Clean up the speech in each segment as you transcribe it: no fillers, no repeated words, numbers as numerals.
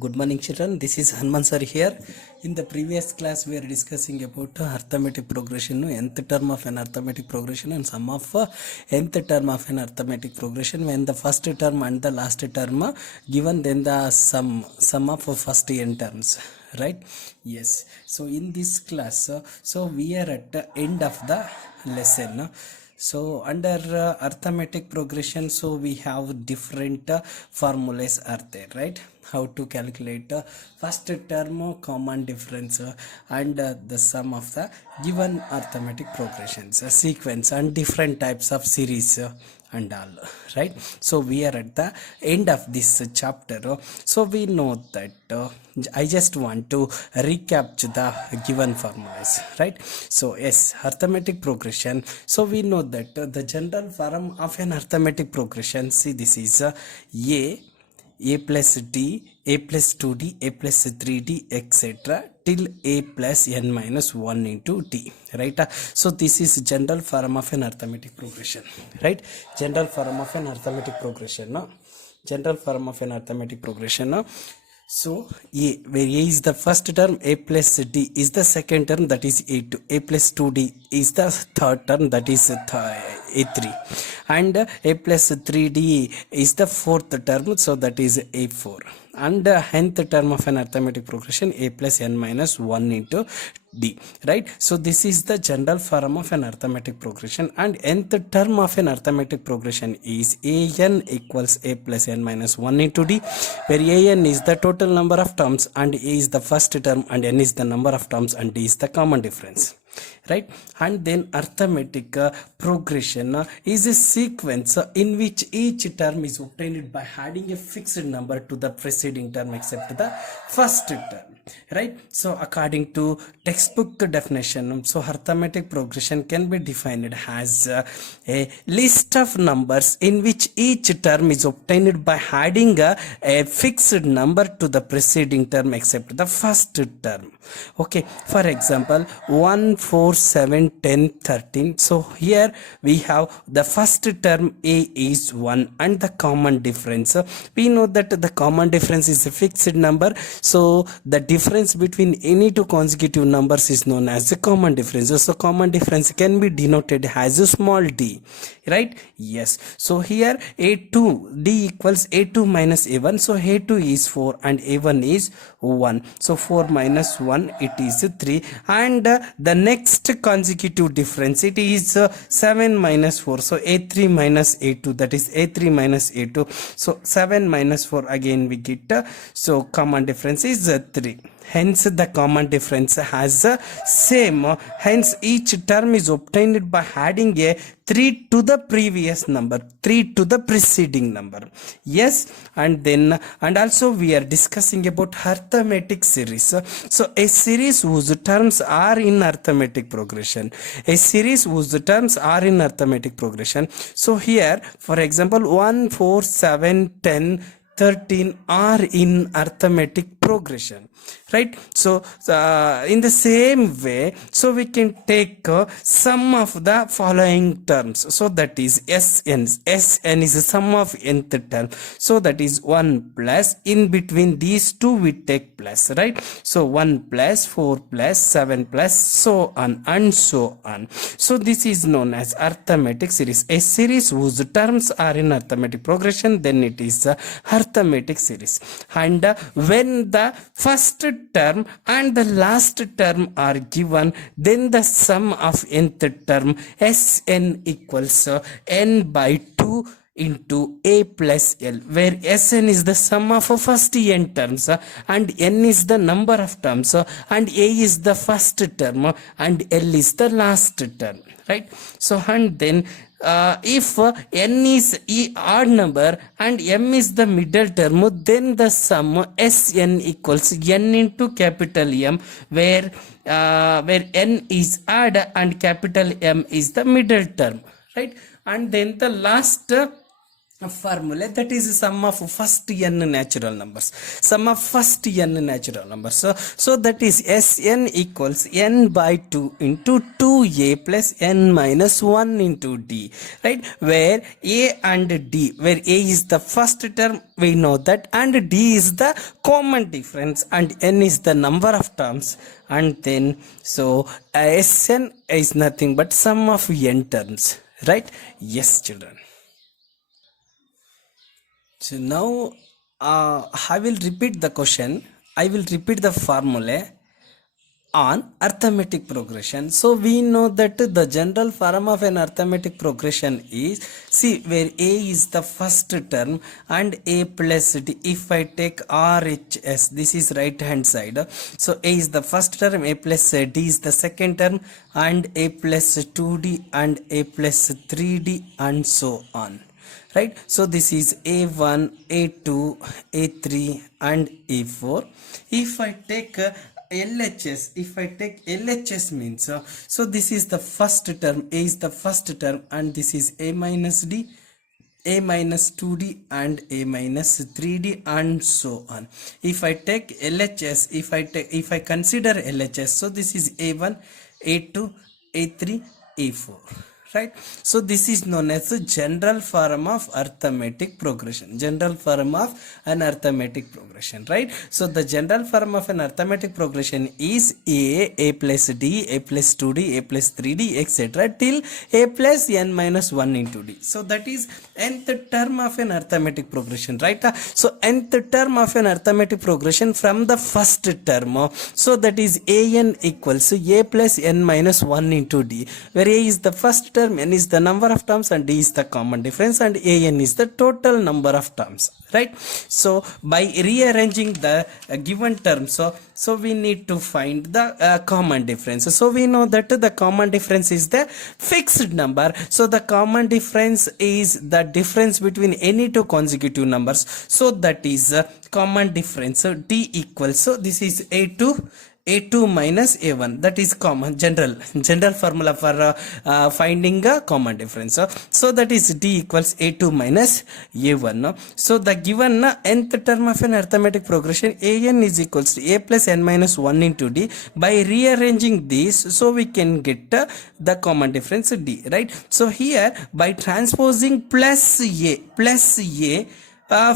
Good morning children, this is Hanuman sir here. In the previous class we are discussing about arithmetic progression, nth term of an arithmetic progression and sum of nth term of an arithmetic progression. When the first term and the last term given, then the sum of first n terms, right? Yes, so in this class so we are at the end of the lesson. So under arithmetic progression, so we have different formulas are there, right? How to calculate first term common difference and the sum of the given arithmetic progressions, sequence and different types of series and all, right? So we are at the end of this chapter. So we know that I just want to recap the given formulas, right? So yes, arithmetic progression. So we know that the general form of an arithmetic progression, see, this is a plus d, a plus 2d, a plus 3d, etc. till a plus n minus 1 into d, right? So this is general form of an arithmetic progression, right? General form of an arithmetic progression, no? General form of an arithmetic progression, no? So a, where a is the first term, a plus d is the second term, that is a2, a plus 2d is the third term, that is a3, and a plus 3d is the fourth term, so that is a4, and nth term of an arithmetic progression, a plus n minus 1 into d, right? So this is the general form of an arithmetic progression, and nth term of an arithmetic progression is an equals a plus n minus 1 into d, where an is the total number of terms and a is the first term and n is the number of terms and d is the common difference, right? And then arithmetic progression is a sequence in which each term is obtained by adding a fixed number to the preceding term except the first term, right? So according to textbook definition, so arithmetic progression can be defined as a list of numbers in which each term is obtained by adding a fixed number to the preceding term except the first term. Okay, for example 1, 4, 7, 10, 13. So here we have the first term a is 1 and the common difference, we know that the common difference is a fixed number, so the difference between any two consecutive numbers is known as the common difference. So common difference can be denoted as a small d, right? Yes, so here a2 d equals a2 minus a1, so a2 is 4 and a1 is 1, so 4 minus 1 it is 3, and the next consecutive difference it is 7 minus 4, so a3 minus a2, that is a3 minus a2, so 7 minus 4 again we get so common difference is 3. Hence the common difference has same, hence each term is obtained by adding a 3 to the previous number, 3 to the preceding number. Yes, and then and also we are discussing about arithmetic series. So a series whose terms are in arithmetic progression, a series whose terms are in arithmetic progression. So here for example 1, 4, 7, 10, 13 are in arithmetic progression, right? So in the same way, so we can take sum of the following terms, so that is Sn is the sum of nth term, so that is 1 plus, in between these two we take plus, right? So 1 plus 4 plus 7 plus so on and so on. So this is known as arithmetic series, a series whose terms are in arithmetic progression, then it is arithmetic series. And when the first term and the last term are given, then the sum of nth term Sn equals n by 2 into a plus l, where Sn is the sum of first n terms and n is the number of terms and a is the first term and l is the last term, right? So and then if n is odd number and m is the middle term, then the sum Sn equals n into capital M, where n is odd and capital M is the middle term, right? And then the last formula, that is sum of first n natural numbers, sum of first n natural numbers. So that is Sn equals n by 2 into 2a plus n minus 1 into d, right, where a and d, where a is the first term, we know that, and d is the common difference, and n is the number of terms, and then so Sn is nothing but sum of n terms, right? Yes, children. So now I will repeat the question. I will repeat the formula on arithmetic progression. So we know that the general form of an arithmetic progression is, see, where a is the first term and a plus d. If I take RHS, this is right hand side. So a is the first term, a plus d is the second term, and a plus 2d and a plus 3d and so on. Right, so this is a1, a2, a3 and a4. If I take LHS, if I take LHS means, so this is the first term, a is the first term, and this is a minus d, a minus 2d and a minus 3d and so on. If I take LHS, if I consider LHS, so this is a1, a2, a3, a4. Right, so this is known as the general form of arithmetic progression, general form of an arithmetic progression, right? So the general form of an arithmetic progression is a plus d, a plus 2d, a plus 3d, etc. till a plus n minus 1 into d. So that is nth term of an arithmetic progression, right? So nth term of an arithmetic progression from the first term, so that is an equals to a plus n minus 1 into d, where a is the first term, n is the number of terms, and d is the common difference, and an is the total number of terms, right? So by rearranging the given terms, so we need to find the common difference. So we know that the common difference is the fixed number. So the common difference is the difference between any two consecutive numbers. So that is common difference. So d equals, so this is a2 minus a1, that is common, general formula for finding a common difference. So that is d equals a2 minus a1. So the given nth term of an arithmetic progression, an is equals to a plus n minus 1 into d. By rearranging this, so we can get the common difference d, right? So here by transposing plus a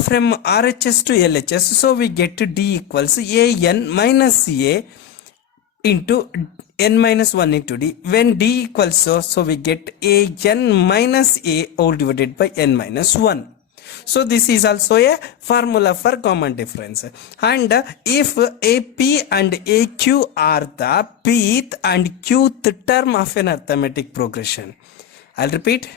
from RHS to LHS, so we get d equals an minus a into n minus 1 into d. When d equals so we get an minus a all divided by n minus 1. So this is also a formula for common difference. And if AP and AQ are the pth and qth term of an arithmetic progression, I'll repeat.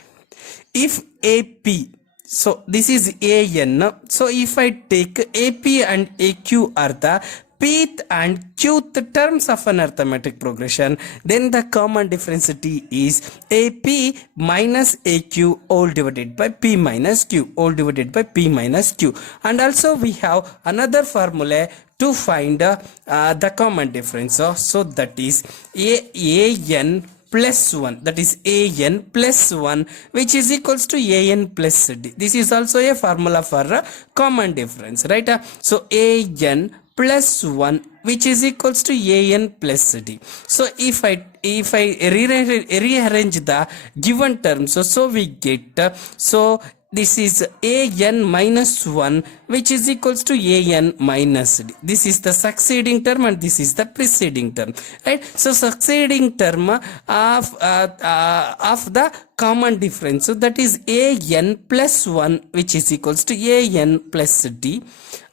If AP, so this is an, so if I take AP and AQ are the pth and qth terms of an arithmetic progression, then the common difference d is AP minus AQ all divided by P minus Q all divided by P minus Q. And also we have another formula to find the common difference. So that is an plus 1, that is an plus 1, which is equals to an plus d. This is also a formula for a common difference, right? So an plus 1, which is equals to an plus d. So if I rearrange the given terms, so we get, so this is an minus 1, which is equals to an minus d. This is the succeeding term and this is the preceding term, right? So succeeding term of the common difference, so that is an plus 1, which is equals to an plus d.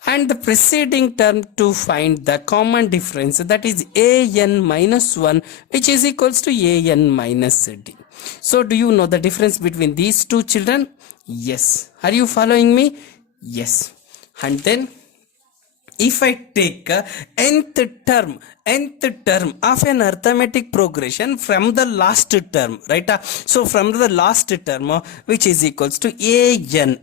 And the preceding term to find the common difference, that is an minus 1, which is equals to an minus d. So do you know the difference between these two, children? Yes. Are you following me? Yes. And then if I take nth term of an arithmetic progression from the last term, right? So from the last term, which is equals to an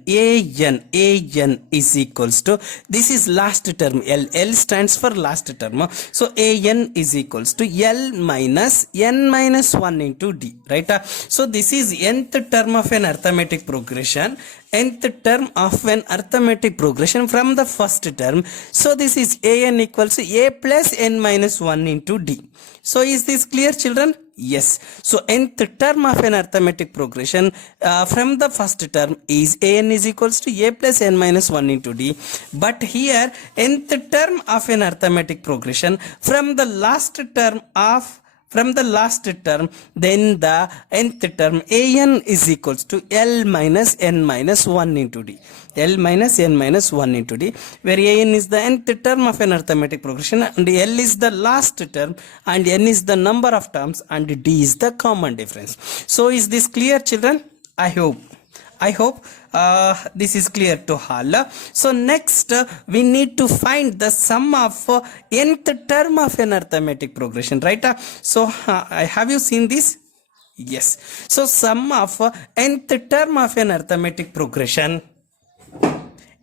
is equals to, this is last term, L stands for last term. So an is equals to L minus n minus 1 into d, right? So this is nth term of an arithmetic progression. nth term of an arithmetic progression from the first term. So this is an equals to a plus n minus 1 into d. So is this clear, children? Yes. So nth term of an arithmetic progression from the first term is an is equals to a plus n minus 1 into d. But here nth term of an arithmetic progression from the last term, then the nth term an is equals to l minus n minus 1 into d. L minus n minus 1 into d, where an is the nth term of an arithmetic progression and l is the last term and n is the number of terms and d is the common difference. So is this clear, children? I hope this is clear to all. So next we need to find the sum of nth term of an arithmetic progression, right? So have you seen this? Yes. So sum of nth term of an arithmetic progression,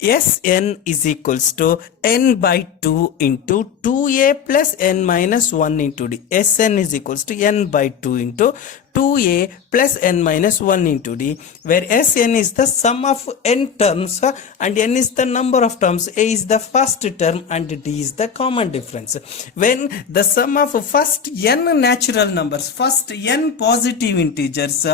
Sn is equals to n by 2 into 2a plus n minus 1 into d. Sn is equals to n by 2 into 2a plus n minus 1 into d, where Sn is the sum of n terms and n is the number of terms. A is the first term and d is the common difference. When the sum of first n natural numbers, first n positive integers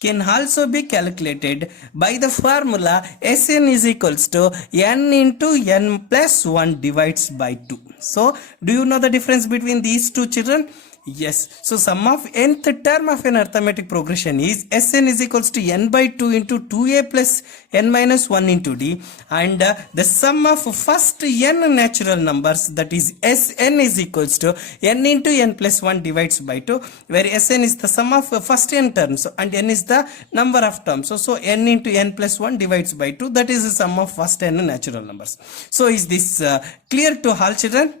can also be calculated by the formula Sn is equals to n into n plus 1 divides by 2. So do you know the difference between these two, children? Yes. So sum of nth term of an arithmetic progression is Sn is equals to n by 2 into 2a plus n minus 1 into d, and the sum of first n natural numbers, that is Sn is equals to n into n plus 1 divides by 2, where Sn is the sum of first n terms and n is the number of terms. So n into n plus 1 divides by 2, that is the sum of first n natural numbers. So is this clear to all, children?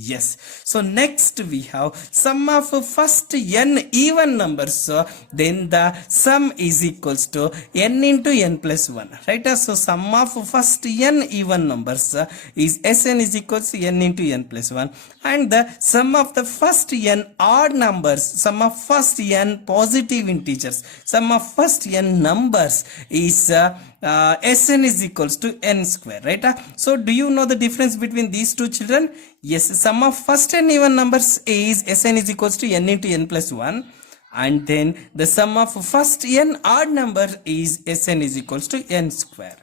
Yes. So next we have sum of first n even numbers, then the sum is equals to n into n plus 1, right? So sum of first n even numbers is Sn is equals to n into n plus 1, and the sum of the first n odd numbers, sum of first n positive integers, sum of first n numbers is Sn is equals to n square, right? So do you know the difference between these two, children? Yes. Sum of first n even numbers is Sn is equals to n into n plus 1, and then the sum of first n odd number is Sn is equals to n square,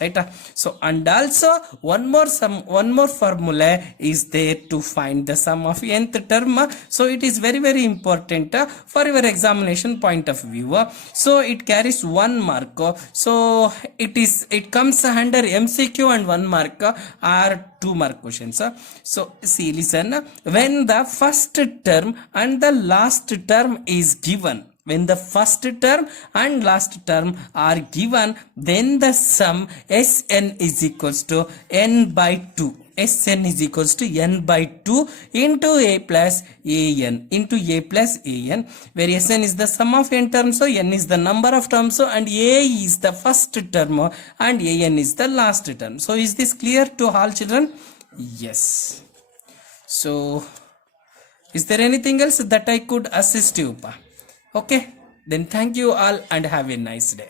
right? So and also one more formula is there to find the sum of nth term. So it is very important for your examination point of view. So it carries 1 mark. So it comes under MCQ, and 1 mark are 2 mark questions. So see, listen, when the first term and the last term is given, when the first term and last term are given, then the sum Sn is equals to n by 2. Sn is equals to n by 2 into a plus an into a plus an, where Sn is the sum of n terms, so n is the number of terms, so and a is the first term and an is the last term. So is this clear to all, children? Yes. So is there anything else that I could assist you? Okay, then thank you all and have a nice day.